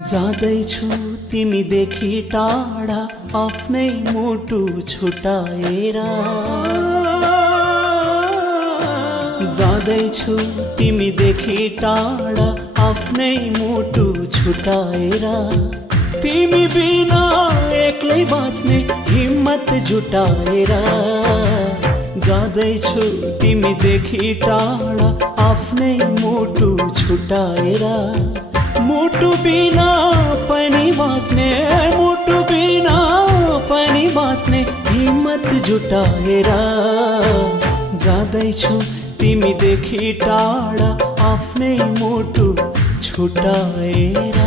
जाँदैछु तिमीदेखि टाढा आफ्नै मुटु छुटाएर। जाँदैछु तिमीदेखि टाढा आफ्नै मुटु छुटाएर। तिमी बिना एक्लै बाँच्ने हिम्मत जुटाएर। जाँदैछु तिमीदेखि टाढा आफ्नै मुटु छुटाएर। मुटु बिना पनि बाँच्ने, मुटु बिना पनि बाँच्ने हिम्मत जुटाएर। जाँदैछु तिमीदेखि टाढा आफ्नै मुटु छुटाएर।